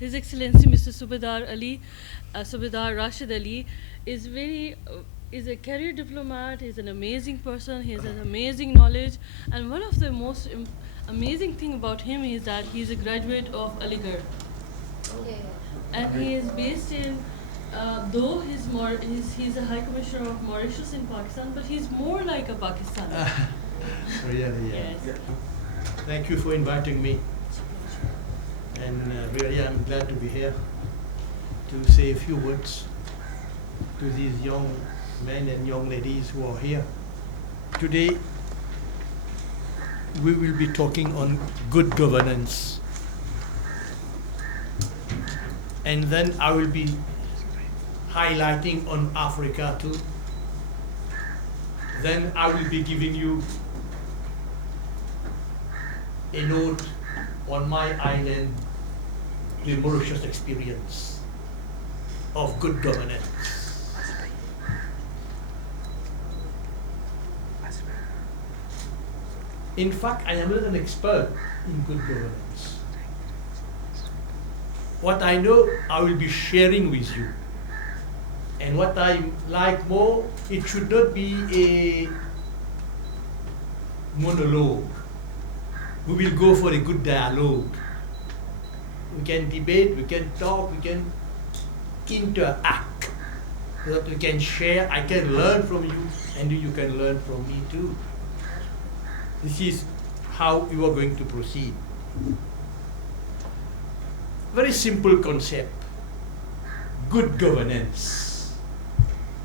His Excellency Mr. Soobadar Rashidally is a career diplomat. He's an amazing person. He has an amazing knowledge, and one of the most amazing thing about him is that he's a graduate of Aligarh, and he is based in. Though he's a High Commissioner of Mauritius in Pakistan, but he's more like a Pakistani. Really, yeah. Yes. Thank you for inviting me. And really, I'm glad to be here to say a few words to these young men and young ladies who are here. Today, we will be talking on good governance. And then I will be highlighting on Africa too. Then I will be giving you a note on my island, the Mauritius experience of good governance. In fact, I am not an expert in good governance. What I know, I will be sharing with you. And what I like more, it should not be a monologue. We will go for a good dialogue. We can debate, we can talk, we can interact, so that we can share. I can learn from you, and you can learn from me too. This is how you are going to proceed. Very simple concept. Good governance.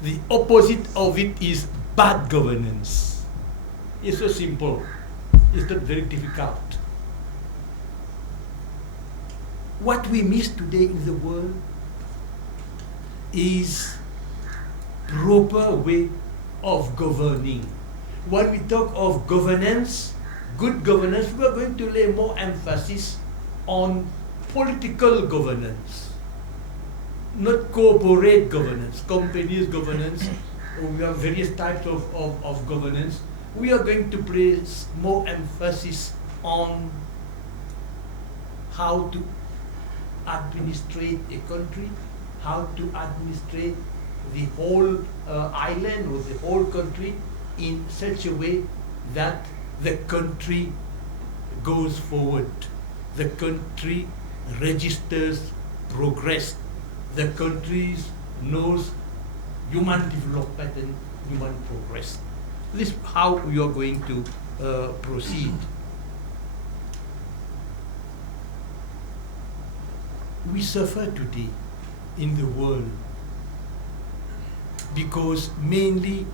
The opposite of it is bad governance. It's so simple. It's not very difficult. What we miss today in the world is proper way of governing. When we talk of governance, good governance, we are going to lay more emphasis on political governance, not corporate governance, companies governance. We have various types of governance. We are going to place more emphasis on how to administrate a country, how to administrate the whole island or the whole country in such a way that the country goes forward, the country registers progress, the country knows human development and human progress. This is how we are going to proceed. We suffer today in the world because mainly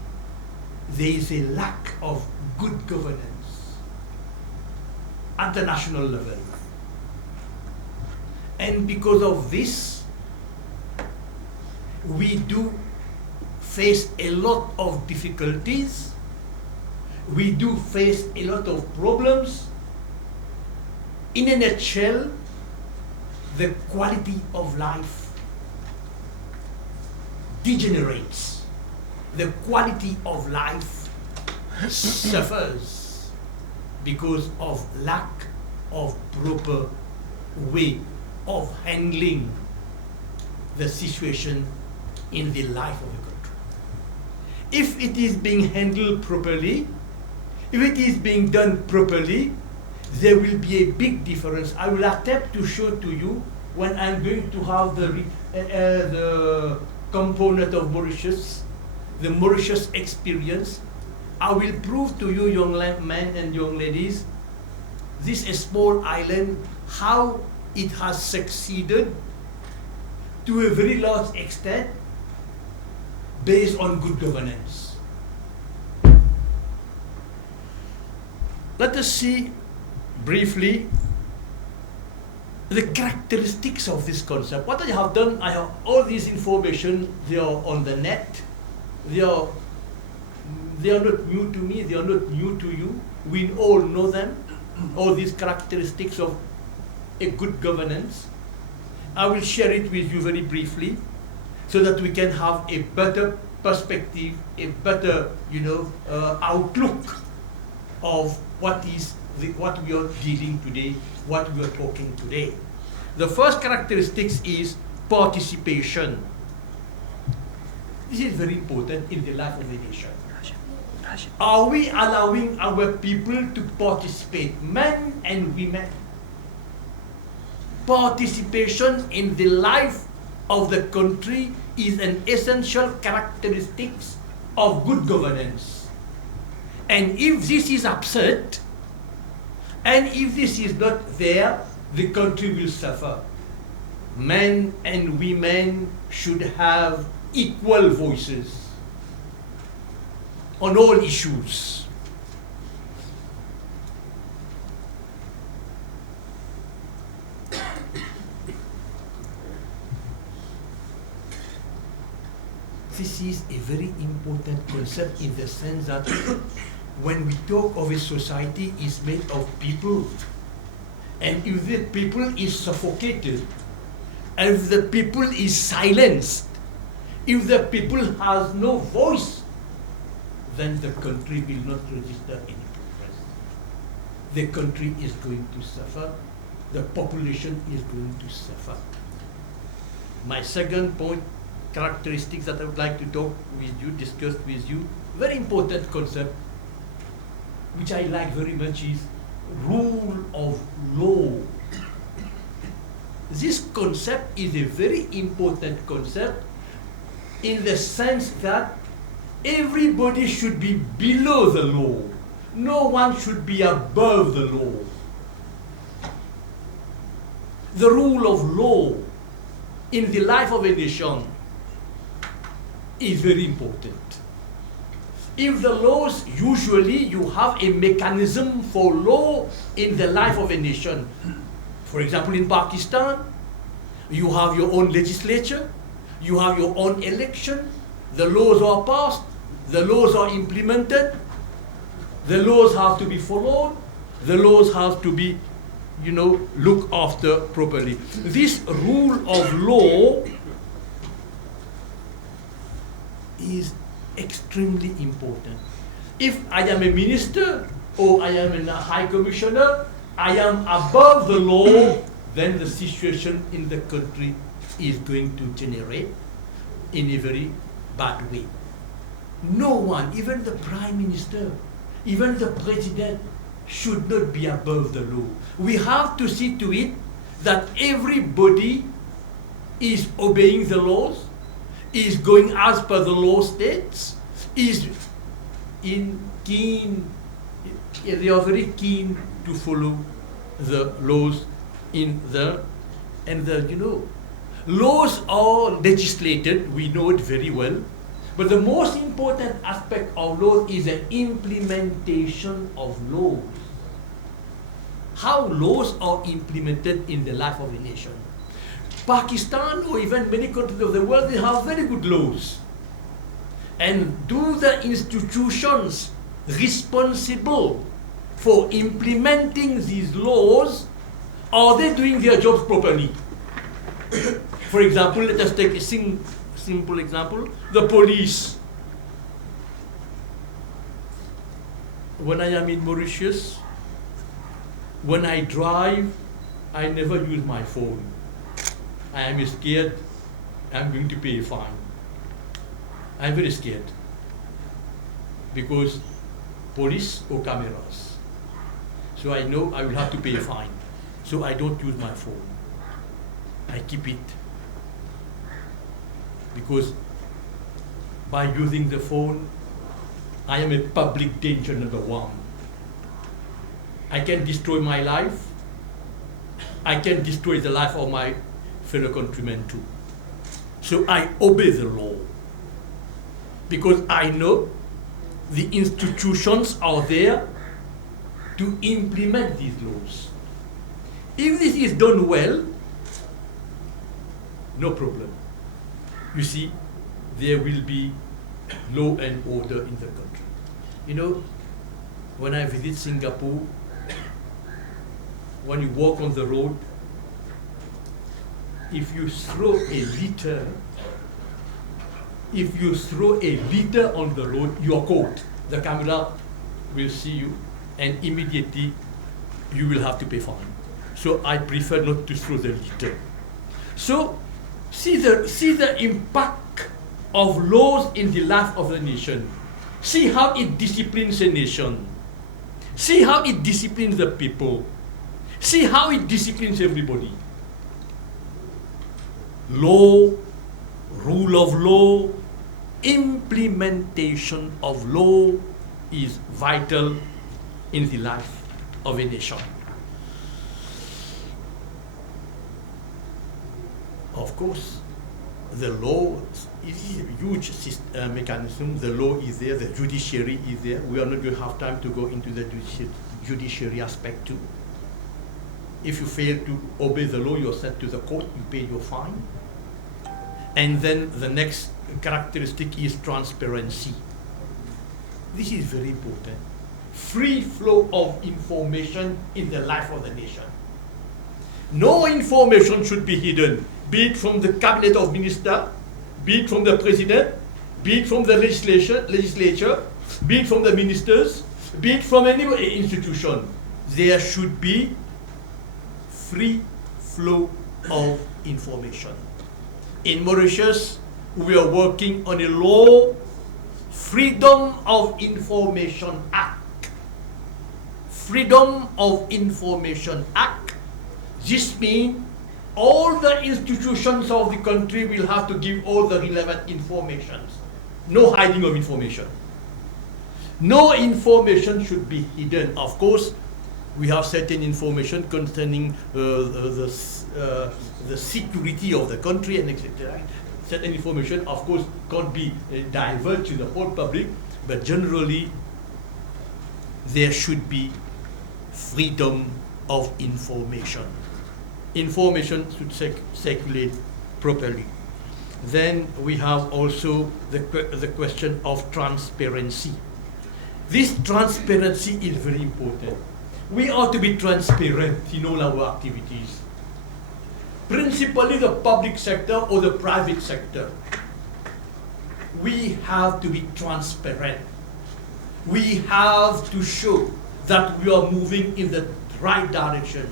there is a lack of good governance at the national level. And because of this, we do face a lot of difficulties, we do face a lot of problems. In a nutshell, the quality of life degenerates. The quality of life suffers because of lack of proper way of handling the situation in the life of the country. If it is being handled properly, if it is being done properly, there will be a big difference. I will attempt to show to you when I'm going to have the component of Mauritius, the Mauritius experience. I will prove to you, young men and young ladies, this small island, how it has succeeded to a very large extent based on good governance. Let us see briefly the characteristics of this concept. What I have done, I have all this information, they are on the net. They are not new to me, they are not new to you. We all know them, all these characteristics of a good governance. I will share it with you very briefly so that we can have a better perspective, a better outlook of what we are dealing today, what we are talking today. The first characteristic is participation. This is very important in the life of a nation. Are we allowing our people to participate, men and women? Participation in the life of the country is an essential characteristic of good governance. And if this is absent, and if this is not there, the country will suffer. Men and women should have equal voices on all issues. This is a very important concept in the sense that when we talk of a society, it's made of people. And if the people is suffocated, and if the people is silenced, if the people has no voice, then the country will not register any progress. The country is going to suffer. The population is going to suffer. My second point, characteristics that I would like to talk with you, discuss with you, very important concept, which I like very much, is rule of law. This concept is a very important concept in the sense that everybody should be below the law. No one should be above the law. The rule of law in the life of a nation is very important. If the laws, usually you have a mechanism for law in the life of a nation. For example, in Pakistan, you have your own legislature, you have your own election, the laws are passed, the laws are implemented, the laws have to be followed, the laws have to be, looked after properly. This rule of law is extremely important. If I am a minister or I am a high commissioner, I am above the law, then the situation in the country is going to generate in a very bad way. No one, even the prime minister, even the president, should not be above the law. We have to see to it that everybody is obeying the laws, is going as per the law states, is they are very keen to follow the laws laws are legislated, we know it very well, but the most important aspect of laws is the implementation of laws. How laws are implemented in the life of a nation. Pakistan or even many countries of the world, they have very good laws. And do the institutions responsible for implementing these laws, are they doing their jobs properly? For example, let us take a simple example, the police. When I am in Mauritius, when I drive, I never use my phone. I am scared I'm going to pay a fine. I'm very scared because police or cameras. So I know I will have to pay a fine. So I don't use my phone. I keep it because by using the phone, I am a public danger number one. I can destroy my life. I can destroy the life of my fellow countrymen too. So I obey the law because I know the institutions are there to implement these laws. If this is done well, no problem. You see, there will be law and order in the country. When I visit Singapore, when you walk on the road, if you throw a litter on the road, you are caught. The camera will see you, and immediately you will have to pay fine. So I prefer not to throw the litter. So see the impact of laws in the life of the nation. See how it disciplines a nation. See how it disciplines the people. See how it disciplines everybody. Law, rule of law, implementation of law is vital in the life of a nation. Of course, the law is a huge mechanism. The law is there, the judiciary is there. We are not going to have time to go into the judiciary aspect too. If you fail to obey the law, you're sent to the court, you pay your fine. And then the next characteristic is transparency. This is very important. Free flow of information in the life of the nation. No information should be hidden, be it from the cabinet of ministers, be it from the president, be it from the legislature, be it from the ministers, be it from any institution. There should be free flow of information. In Mauritius, we are working on a law, Freedom of Information Act. Freedom of Information Act. This means all the institutions of the country will have to give all the relevant information. No hiding of information. No information should be hidden. Of course, we have certain information concerning the security of the country and etc. Certain information, of course, can't be diverted to the whole public, but generally there should be freedom of information. Information should circulate properly. Then we have also the question of transparency. This transparency is very important. We ought to be transparent in all our activities. Principally the public sector or the private sector. We have to be transparent. We have to show that we are moving in the right direction.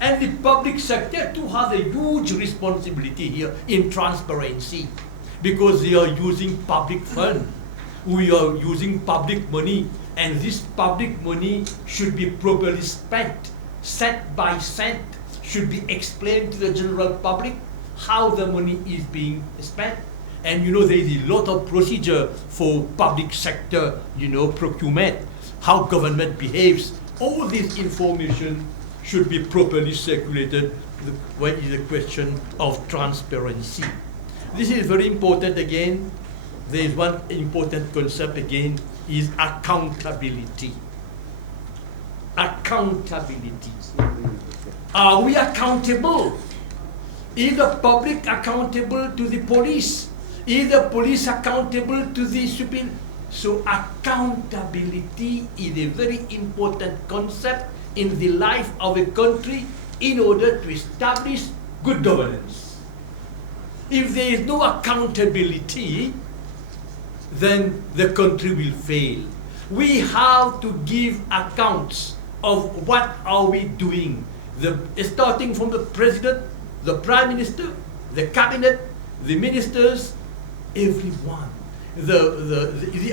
And the public sector too has a huge responsibility here in transparency, because they are using public funds. We are using public money, and this public money should be properly spent, cent by cent, should be explained to the general public how the money is being spent. And you know, there is a lot of procedure for public sector, procurement, how government behaves. All this information should be properly circulated. What is the question of transparency? This is very important again. There is one important concept again, is accountability. Accountability. Are we accountable? Is the public accountable to the police? Is the police accountable to the superior? So accountability is a very important concept in the life of a country in order to establish good governance. If there is no accountability, then the country will fail. We have to give accounts of what are we doing, starting from the president, the prime minister, the cabinet, the ministers, everyone,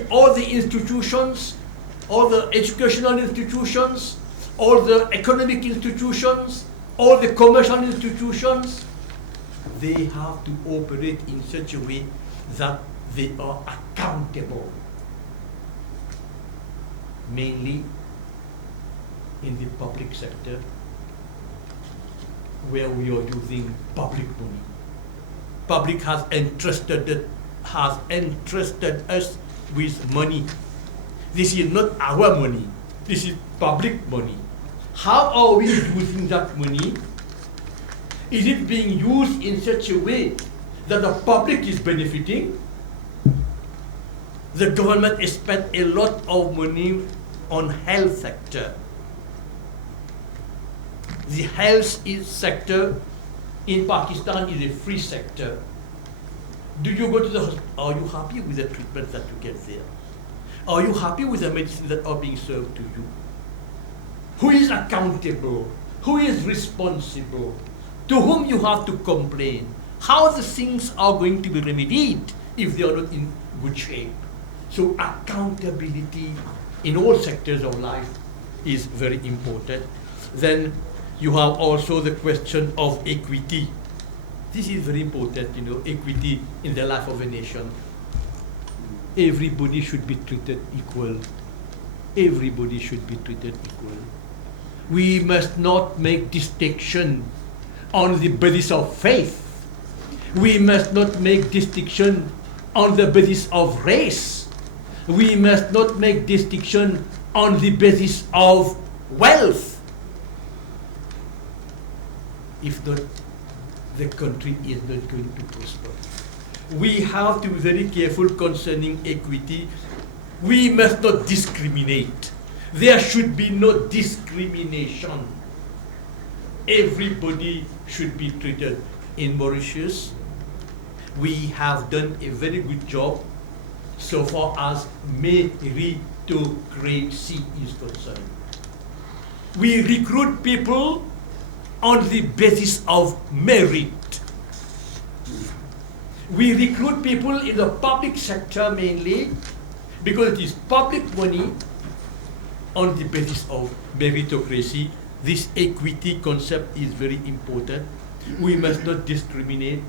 all the institutions, all the educational institutions, all the economic institutions, all the commercial institutions. They have to operate in such a way that they are accountable, mainly in the public sector, where we are using public money. Public has entrusted us with money. This is not our money. This is public money. How are we using that money? Is it being used in such a way that the public is benefiting? The government has spent a lot of money on health sector. The health sector in Pakistan is a free sector. Do you go to the hospital? Are you happy with the treatment that you get there? Are you happy with the medicine that are being served to you? Who is accountable? who is responsible, to whom you have to complain, how the things are going to be remedied if they are not in good shape. So accountability in all sectors of life is very important. Then you have also the question of equity. This is very important, equity in the life of a nation. Everybody should be treated equal. Everybody should be treated equal. We must not make distinction on the basis of faith. We must not make distinction on the basis of race. We must not make distinction on the basis of wealth. If not, the country is not going to prosper. We have to be very careful concerning equity. We must not discriminate. There should be no discrimination. Everybody should be treated. In Mauritius, we have done a very good job so far as meritocracy is concerned. We recruit people on the basis of merit. We recruit people in the public sector mainly because it is public money on the basis of meritocracy. This equity concept is very important. We must not discriminate.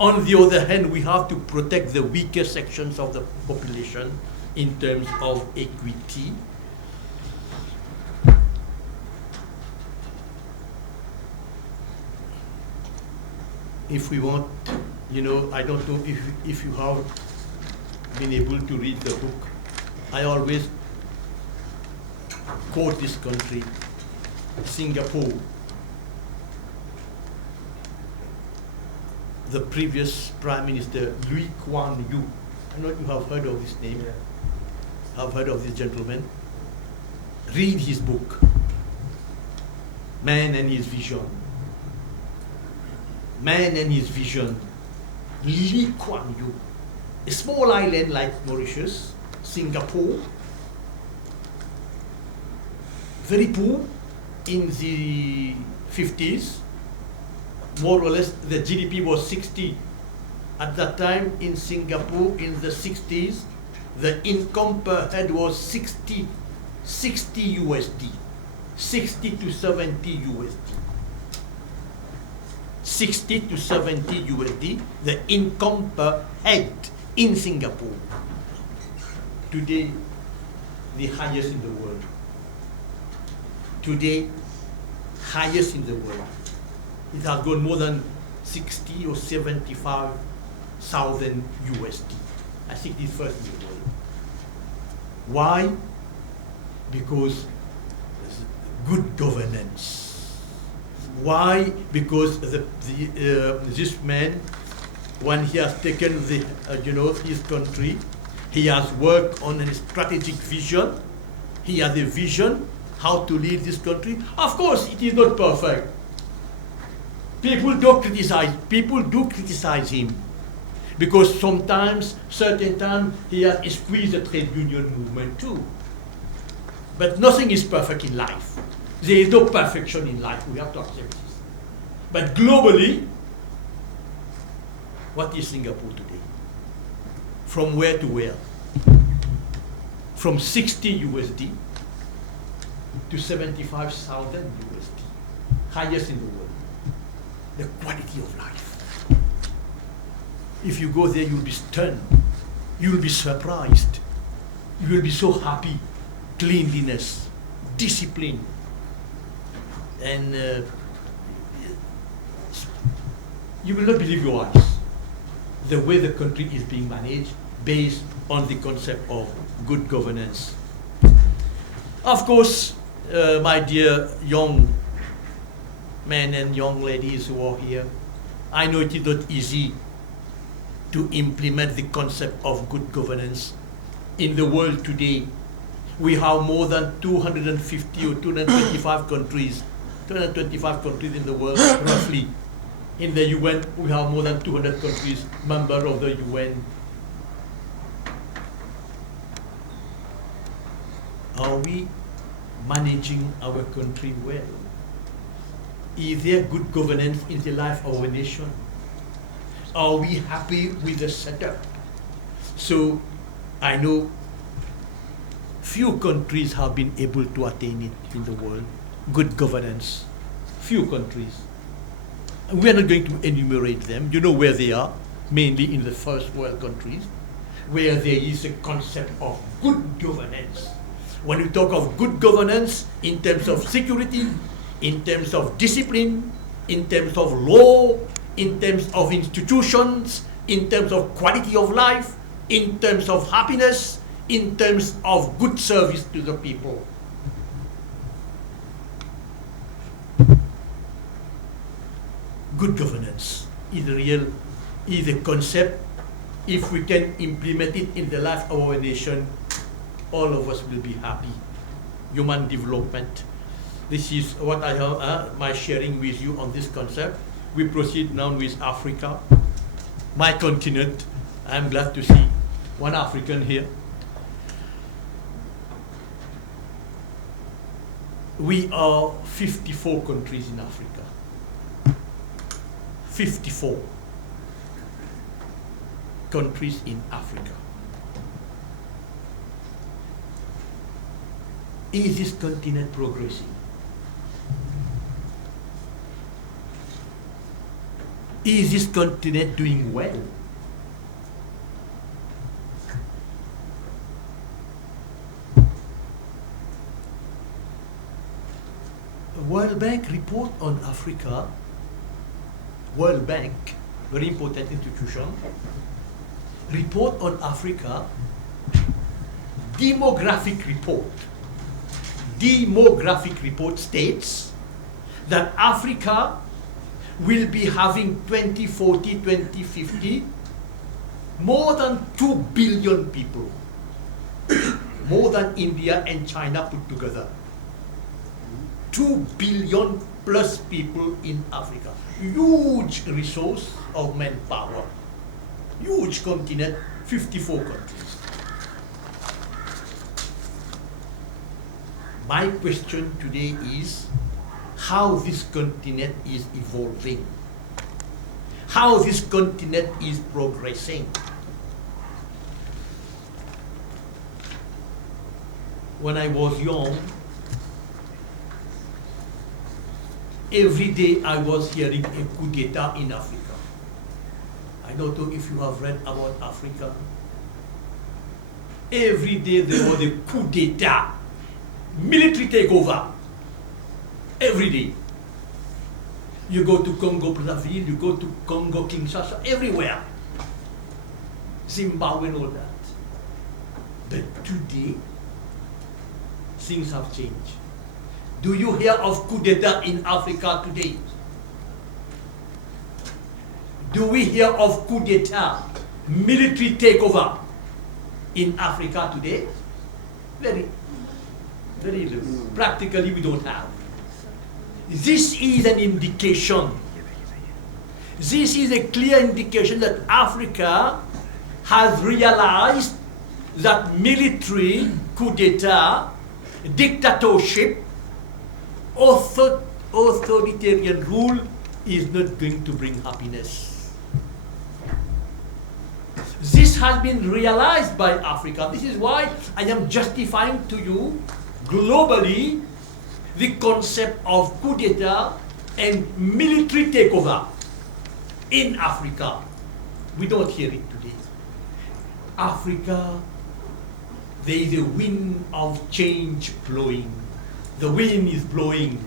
On the other hand, we have to protect the weaker sections of the population in terms of equity. If we want, I don't know if you have been able to read the book. I always quote this country, Singapore. The previous Prime Minister, Lee Kuan Yew. I know you have heard of his name. Yeah. Have heard of this gentleman. Read his book, Man and His Vision. Man and His Vision. Lee Kuan Yew. A small island like Mauritius, Singapore, very poor in the 50s. More or less, the GDP was 60. At that time in Singapore, in the 60s, the income per head was 60 USD, 60 to 70 USD. 60 to 70 USD, the income per head in Singapore. Today, the highest in the world. Today, highest in the world. It has gone more than 60 or 75,000 USD. I think it's first in the world. Why? Because good governance. Why? Because this man, when he has taken his country, he has worked on a strategic vision. He has a vision how to lead this country. Of course, it is not perfect. People do criticize him because sometimes, certain times, he has squeezed the trade union movement too. But nothing is perfect in life. There is no perfection in life. We have to accept this. But globally, what is Singapore today? From where to where? From 60 USD to 75,000 USD. Highest in the world. The quality of life. If you go there, you'll be stunned. You'll be surprised. You will be so happy. Cleanliness, discipline, and you will not believe your eyes. The way the country is being managed based on the concept of good governance. Of course, my dear young men and young ladies who are here, I know it is not easy to implement the concept of good governance in the world today. We have more than 250 or 225 countries, 225 countries in the world, roughly. In the UN, we have more than 200 countries, member of the UN. Are we managing our country well? Is there good governance in the life of our nation? Are we happy with the setup? So I know few countries have been able to attain it in the world, good governance. Few countries. And we are not going to enumerate them. You know where they are, mainly in the first world countries, where there is a concept of good governance. When we talk of good governance in terms of security, in terms of discipline, in terms of law, in terms of institutions, in terms of quality of life, in terms of happiness, in terms of good service to the people. Good governance is a concept. If we can implement it in the life of our nation, all of us will be happy. Human development. This is what I have my sharing with you on this concept. We proceed now with Africa, my continent. I'm glad to see one African here. We are 54 countries in Africa. 54 countries in Africa. Is this continent progressing? Is this continent doing well? World Bank report on Africa, World Bank, very important institution, report on Africa, demographic report states that Africa will be having 2040, 2050, more than 2 billion people, more than India and China put together. 2 billion plus people in Africa. Huge resource of manpower. Huge continent, 54 countries. My question today is how this continent is evolving, how this continent is progressing. When I was young, every day I was hearing a coup d'etat in Africa. I don't know if you have read about Africa. Every day there was a coup d'etat, military takeover. Every day. You go to Congo Brazzaville, you go to Congo Kinshasa, everywhere. Zimbabwe and all that. But today, things have changed. Do you hear of coup d'etat in Africa today? Do we hear of coup d'etat, military takeover in Africa today? Very little. Practically we don't have. This is an indication. This is a clear indication that Africa has realized that military coup d'etat, dictatorship, authoritarian rule is not going to bring happiness. This has been realized by Africa. This is why I am justifying to you globally the concept of coup d'etat and military takeover in Africa. We don't hear it today. Africa, there is a wind of change blowing. The wind is blowing.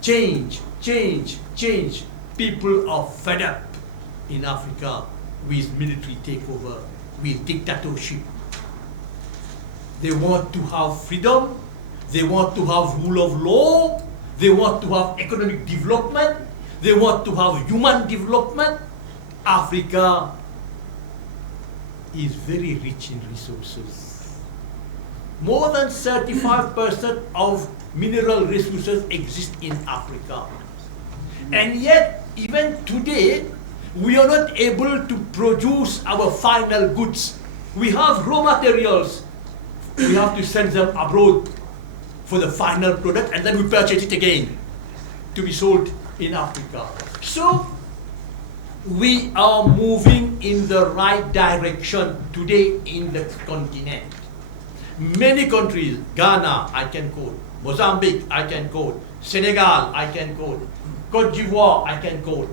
Change, change, change. People are fed up in Africa with military takeover, with dictatorship. They want to have freedom. They want to have rule of law. They want to have economic development. They want to have human development. Africa is very rich in resources. More than 35% of mineral resources exist in Africa. And yet, even today, we are not able to produce our final goods. We have raw materials. We have to send them abroad for the final product, and then we purchase it again to be sold in Africa. So we are moving in the right direction today in the continent. Many countries, Ghana, I can quote, Mozambique, I can quote, Senegal, I can quote, Cote d'Ivoire, I can quote.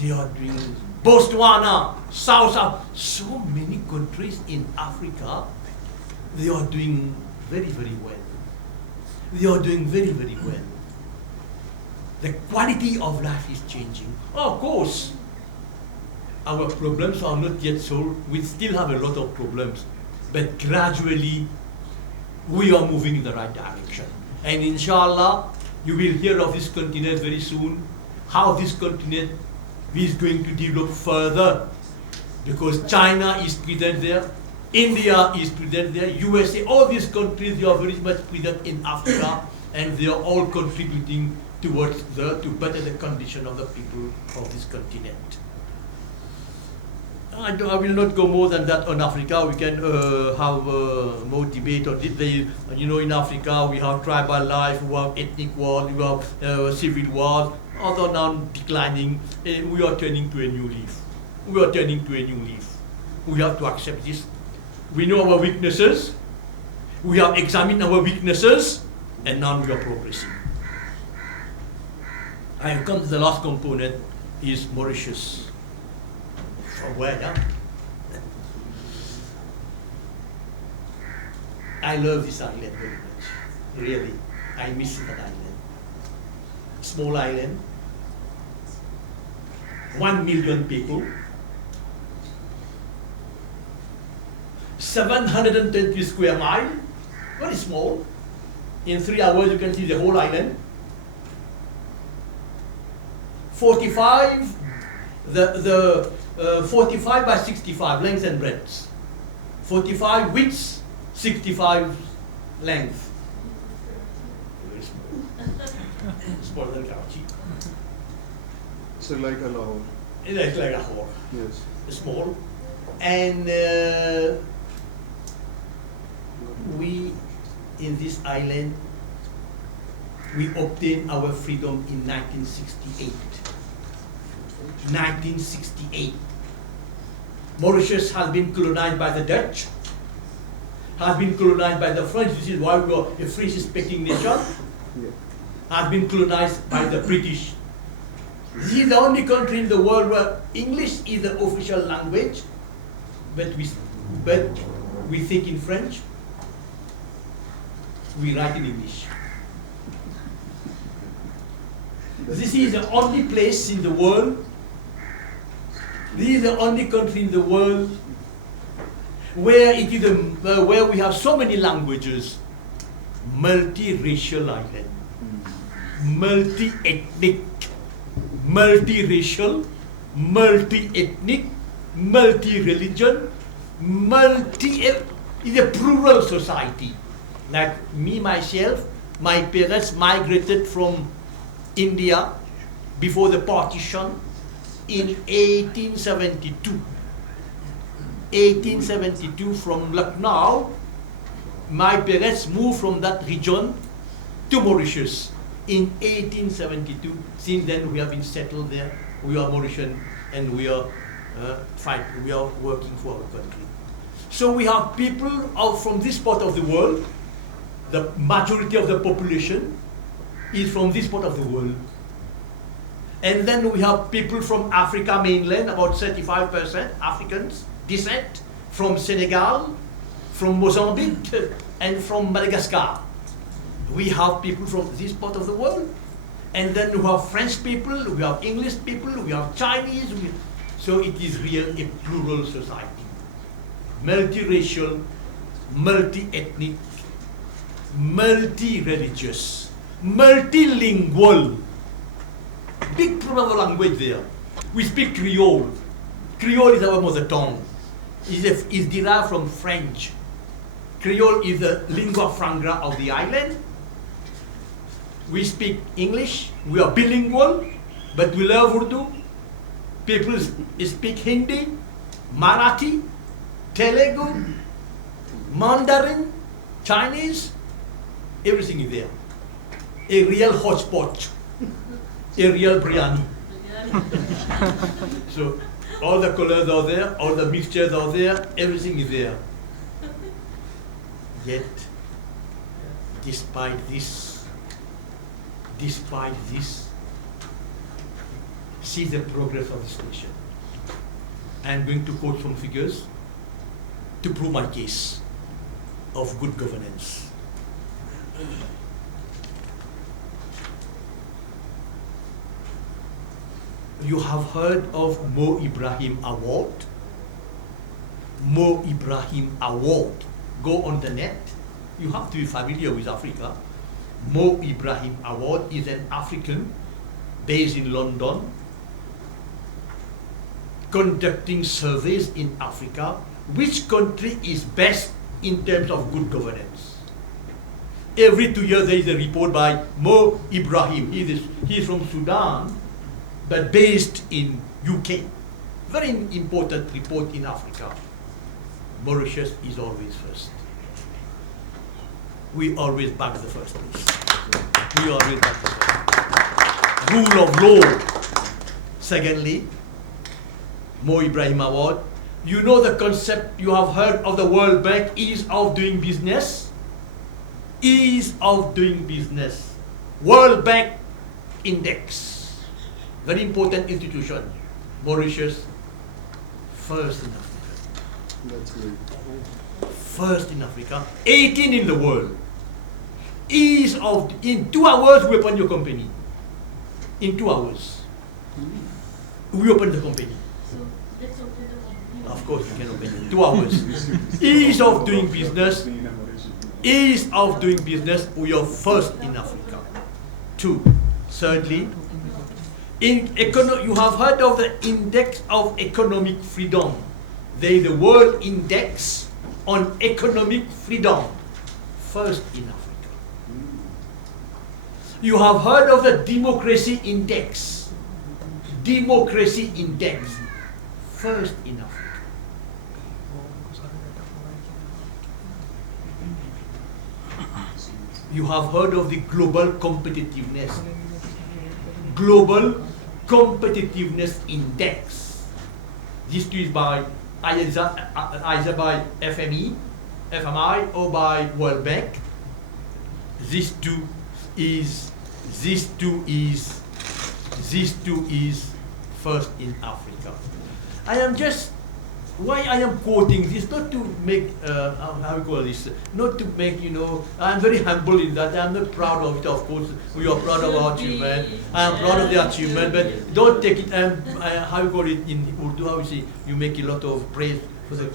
They are doing Botswana, South, so many countries in Africa, they are doing very, very well. They are doing very, very well. The quality of life is changing. Of course, our problems are not yet solved. We still have a lot of problems. But gradually, we are moving in the right direction. And inshallah, you will hear of this continent very soon, how this continent is going to develop further. Because China is present there, India is present there, USA, all these countries, they are very much present in Africa, and they are all contributing towards to better the condition of the people of this continent. I will not go more than that on Africa. We can have more debate on it. In Africa we have tribal life, we have ethnic wars, we have civil wars. Although now declining, we are turning to a new leaf. We are turning to a new leaf. We have to accept this. We know our weaknesses. We have examined our weaknesses, and now we are progressing. I come to the last component, is Mauritius. From where, yeah? I love this island very much. Really, I miss that island. Small island, 1 million people, 720 square miles, very small. In 3 hours you can see the whole island. 45, 45 by 65 length and breadth. 45 width, 65 length. Very small. Smaller than Karachi. So like a Lahore. It's like a Lahore. Yes. Small. And we, in this island, we obtained our freedom in 1968. 1968. Mauritius has been colonized by the Dutch, has been colonized by the French. This is why we are a French-speaking nation. Yeah. Has been colonized by the British. This is the only country in the world where English is the official language, but we think in French, we write in English. This is the only place in the world, this is the only country in the world where it is where we have so many languages, multi-racial island, multi-ethnic, multi-racial, multi-ethnic, multi-religion, is a plural society. Like me, myself, my parents migrated from India before the partition in 1872. 1872 from Lucknow, my parents moved from that region to Mauritius in 1872. Since then we have been settled there. We are Mauritian and we are working for our country. So we have people from this part of the world. The majority of the population is from this part of the world. And then we have people from Africa mainland, about 35% Africans descent, from Senegal, from Mozambique, and from Madagascar. We have people from this part of the world. And then we have French people, we have English people, we have Chinese. So it is really a plural society. Multiracial, multi-ethnic, multi-religious, multilingual. Big problem of language there. We speak Creole. Creole is our mother tongue. Is derived from French. Creole is the lingua franca of the island. We speak English. We are bilingual, but we love Urdu. People speak Hindi, Marathi, Telugu, Mandarin, Chinese. Everything is there. A real hodgepodge. Aerial biryani. So all the colors are there, all the mixtures are there, everything is there. Yet, despite this, see the progress of this nation. I am going to quote some figures to prove my case of good governance. You have heard of Mo Ibrahim Award? Mo Ibrahim Award. Go on the net. You have to be familiar with Africa. Mo Ibrahim Award is an African based in London, conducting surveys in Africa. Which country is best in terms of good governance? Every 2 years there is a report by Mo Ibrahim. He is from Sudan, but based in UK. Very important report in Africa. Mauritius is always first. We always back the first place. We always back the first. Rule of law. Secondly, Mo Ibrahim Award. You know the concept, you have heard of the World Bank, ease of doing business? Ease of doing business. World Bank Index. Very important institution. Mauritius, first in Africa. That's great. First in Africa, 18 in the world. Ease of, in 2 hours we open your company. In 2 hours. We open the company. So let's open the company. Of course we can open it. 2 hours. Ease of doing business. Ease of doing business, we are first in Africa. 2. Thirdly, you have heard of the Index of Economic Freedom. There is a World Index on Economic Freedom. First in Africa. You have heard of the Democracy Index. Democracy Index. First in Africa. You have heard of the Global Competitiveness. Global Competitiveness Index. This too is by either by FMI or by World Bank. This too is first in Africa. Why I am quoting this, not to make, how we call this, not to make, I'm very humble in that. I'm not proud of it, of course. We are proud of our achievement. I am proud of the achievement, but don't take it, how you call it in Urdu, how you say, you make a lot of praise for the...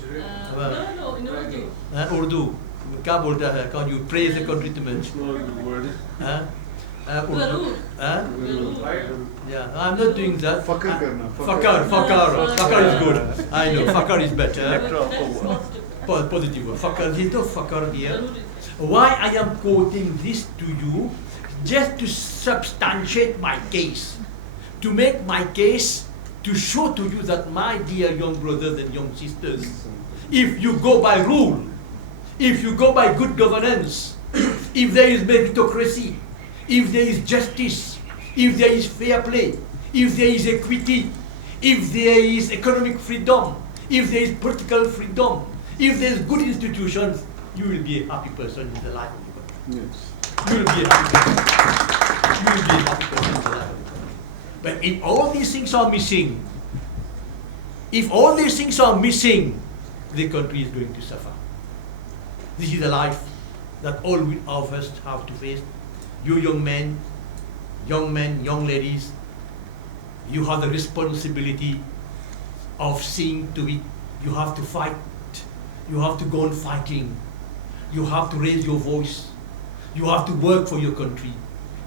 No, in Urdu. Urdu. क्या बोलता है? Can you praise the countrymen? Urdu. Yeah, I'm not doing that. Fakar karna. Fakar is good. I know, fakar is better. That's Positive word. Fakar, there's no fakar here. Why I am quoting this to you? Just to substantiate my case. To make my case, to show to you that my dear young brothers and young sisters, if you go by rule, if you go by good governance, if there is meritocracy, if there is justice, if there is fair play, if there is equity, if there is economic freedom, if there is political freedom, if there is good institutions, you will be a happy person in the life of the country. Yes. You will be a happy person. You will be a happy person in the life of the country. But if all these things are missing, the country is going to suffer. This is the life that all of us have to face. You young men, young ladies, you have the responsibility of seeing to it. You have to fight. You have to go on fighting. You have to raise your voice. You have to work for your country.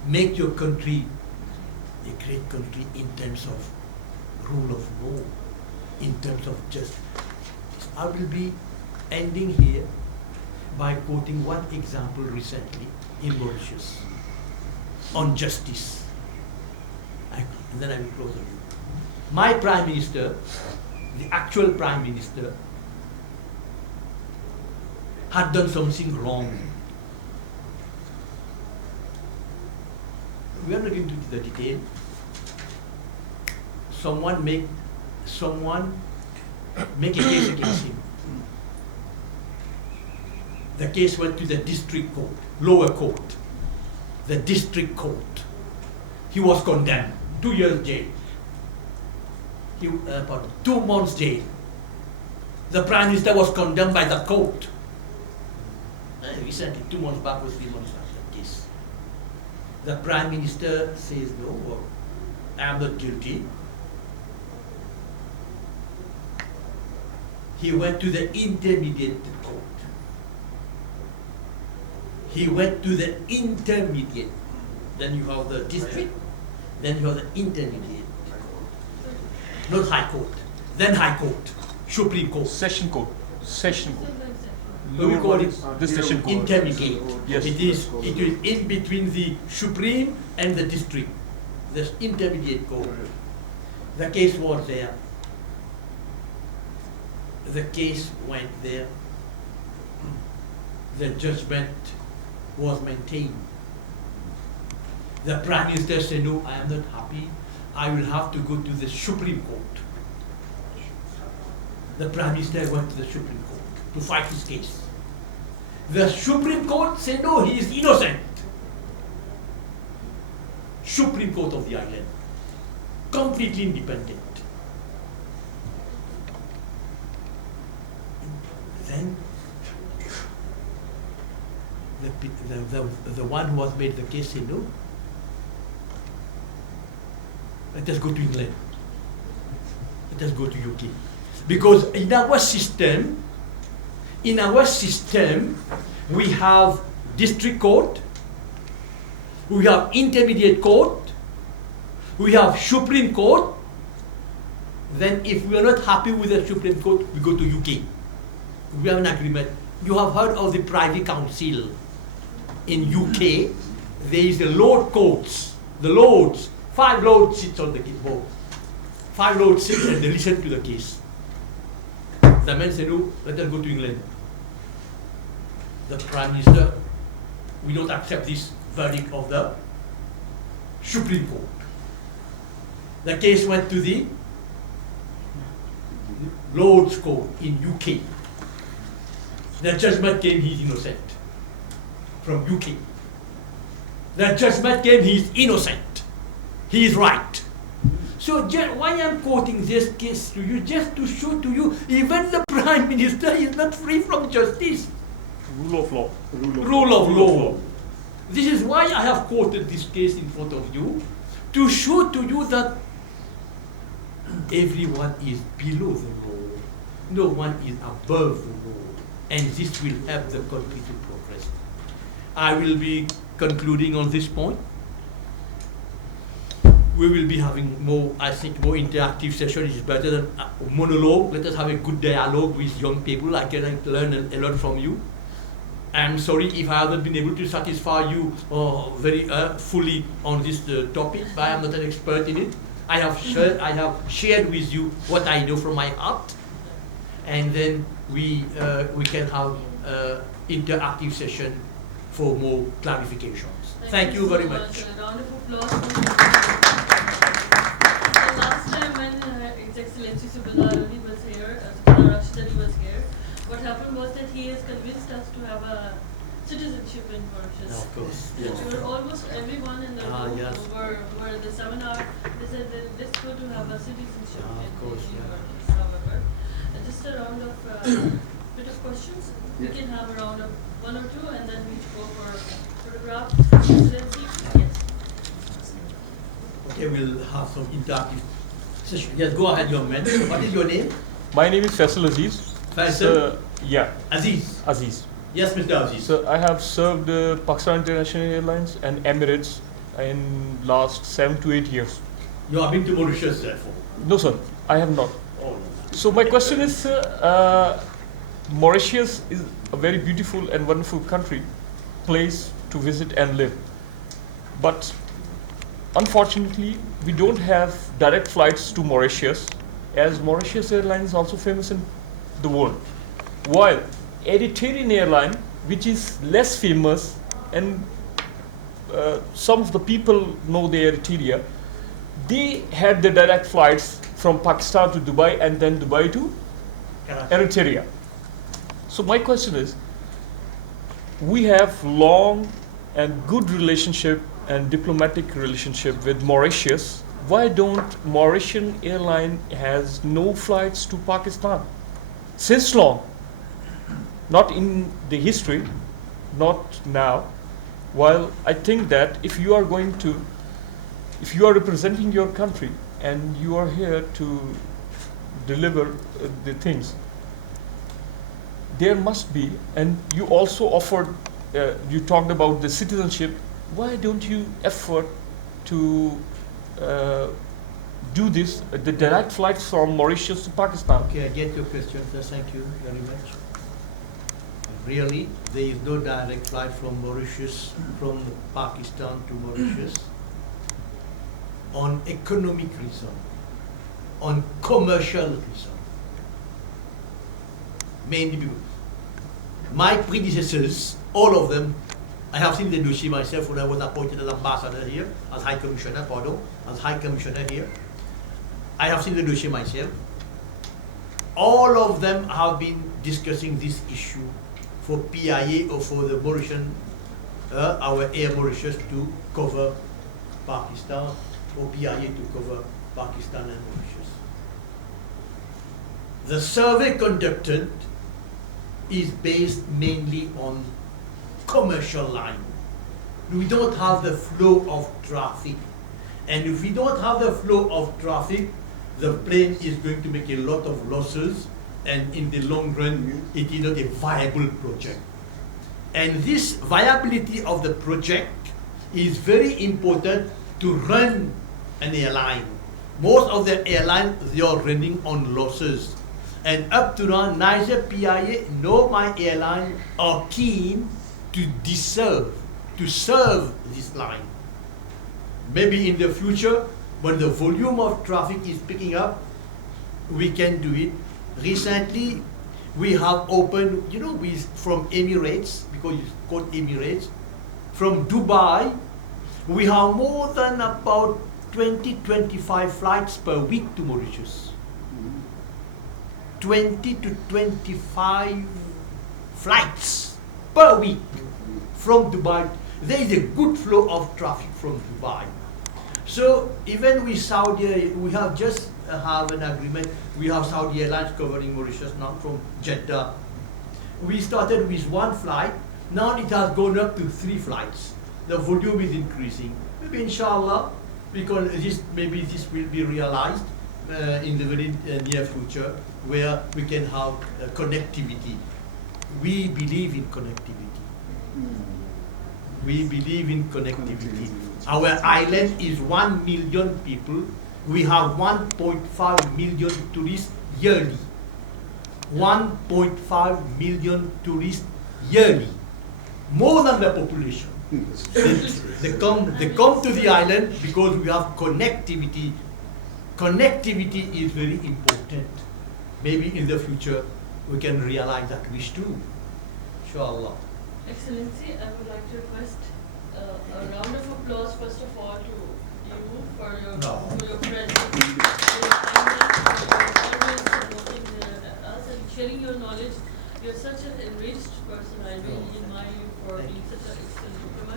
Make your country a great country in terms of rule of law, in terms of justice. I will be ending here by quoting one example recently in Mauritius on justice. And then I will close on you. My Prime Minister, the actual Prime Minister, had done something wrong. We are not going into the detail. someone make a case against him. The case went to the district court, lower court, the district court. He was condemned, 2 years jail. 2 months jail. The Prime Minister was condemned by the court. Recently, 2 months back or 3 months after the case. The Prime Minister says, no, I am not guilty. He went to the intermediate court. He went to the intermediate. Then you have the district, then you have the intermediate. Not High Court, then High Court, Supreme Court. Session court. Session court. So we call it The session court. intermediate. Yes. It is in between the Supreme and the district. The intermediate court. The case was there. The case went there. The judgment was maintained. The Prime Minister said, no, I am not happy. I will have to go to the Supreme Court. The Prime Minister went to the Supreme Court to fight his case. The Supreme Court said, no, he is innocent. Supreme Court of the island, completely independent. Then the one who has made the case said, no, let us go to England. Let us go to UK. Because in our system, we have district court, we have intermediate court, we have Supreme Court. Then if we are not happy with the Supreme Court, we go to UK. We have an agreement. You have heard of the Privy Council. In UK, there is the Lord Courts. The Lords, 5 Lords sit on the board. 5 Lords sit and they listen to the case. The man said, no, let us go to England. The Prime Minister, we don't accept this verdict of the Supreme Court. The case went to the Lord's Court in UK. The judgment came, he is innocent. From UK. The judgment came, he is innocent. He is right. So why I am quoting this case to you, just to show to you, even the Prime Minister is not free from justice. Rule of law. Rule of law. This is why I have quoted this case in front of you, to show to you that everyone is below the law. No one is above the law. And this will help the country to progress. I will be concluding on this point. We will be having more, I think, more interactive sessions. It's better than a monologue. Let us have a good dialogue with young people. I can learn a lot from you. I'm sorry if I haven't been able to satisfy you very fully on this topic, but I am not an expert in it. I have shared with you what I know from my heart, and then we can have interactive session for more clarifications. Thank you very much. A round of applause. The last time when His Excellency Soobadar Rashidally was here, what happened was that he has convinced us to have a citizenship in Mauritius. Of course, yes. We were almost everyone in the room yes. who were the seminar. They said that let's go to have a citizenship Of course, in yeah. Mauritius. However, just a round of bit of questions. We can have a round of 1 or 2, and then we go for photograph. Excellency, yes. Okay, we'll have some interactive session. Yes, go ahead, young man. What is your name? My name is Faisal Aziz. Faisal? Yeah. Aziz. Aziz. Yes, Mr. Aziz. So I have served Pakistan International Airlines and Emirates in last 7 to 8 years. You have been to Mauritius, therefore. No, sir, I have not. Oh, no. So my question is, Mauritius is a very beautiful and wonderful country, place to visit and live. But unfortunately, we don't have direct flights to Mauritius, as Mauritius Airlines is also famous in the world. While Eritrean airline, which is less famous, and some of the people know the Eritrea, they had the direct flights from Pakistan to Dubai and then Dubai to Eritrea. So my question is, we have long and good relationship and diplomatic relationship with Mauritius. Why don't Mauritian airline has no flights to Pakistan? Since long, not in the history, not now. While I think that if you are representing your country and you are here to deliver the things, there must be, and you also offered, you talked about the citizenship. Why don't you effort to do this, the direct flights from Mauritius to Pakistan? Okay, I get your question, sir. Thank you very much. Really, there is no direct flight from Mauritius, from Pakistan to Mauritius, on economic reason, on commercial reason. Mainly because my predecessors, all of them, I have seen the dossier myself when I was appointed as ambassador here, as High Commissioner, as High Commissioner here. I have seen the dossier myself. All of them have been discussing this issue for PIA or for the Mauritian, our Air Mauritius to cover Pakistan, or PIA to cover Pakistan and Mauritius. The survey conducted is based mainly on commercial line. We don't have the flow of traffic. And if we don't have the flow of traffic, the plane is going to make a lot of losses, and in the long run, it is not a viable project. And this viability of the project is very important to run an airline. Most of the airlines, they are running on losses. And up to now, neither PIA nor my airline are keen to serve this line. Maybe in the future, when the volume of traffic is picking up, we can do it. Recently, we have opened, from Emirates, because it's called Emirates, from Dubai, we have more than about 20-25 flights per week to Mauritius. 20 to 25 flights per week from Dubai. There is a good flow of traffic from Dubai. So even with Saudi, we have just have an agreement. We have Saudi Airlines covering Mauritius now from Jeddah. We started with one flight. Now it has gone up to 3 flights. The volume is increasing. Maybe inshallah, because maybe this will be realized in the very near future, where we can have connectivity. We believe in connectivity. We believe in connectivity. Our island is 1 million people. We have 1.5 million tourists yearly. 1.5 million tourists yearly. More than the population. They come to the island because we have connectivity. Connectivity is very important. Maybe in the future we can realize that wish too. Inshallah. Excellency, I would like to request a round of applause first of all to you for your presence, for your kindness, for your always supporting us and sharing your knowledge. You're such an enriched person. I really admire you for being such an excellent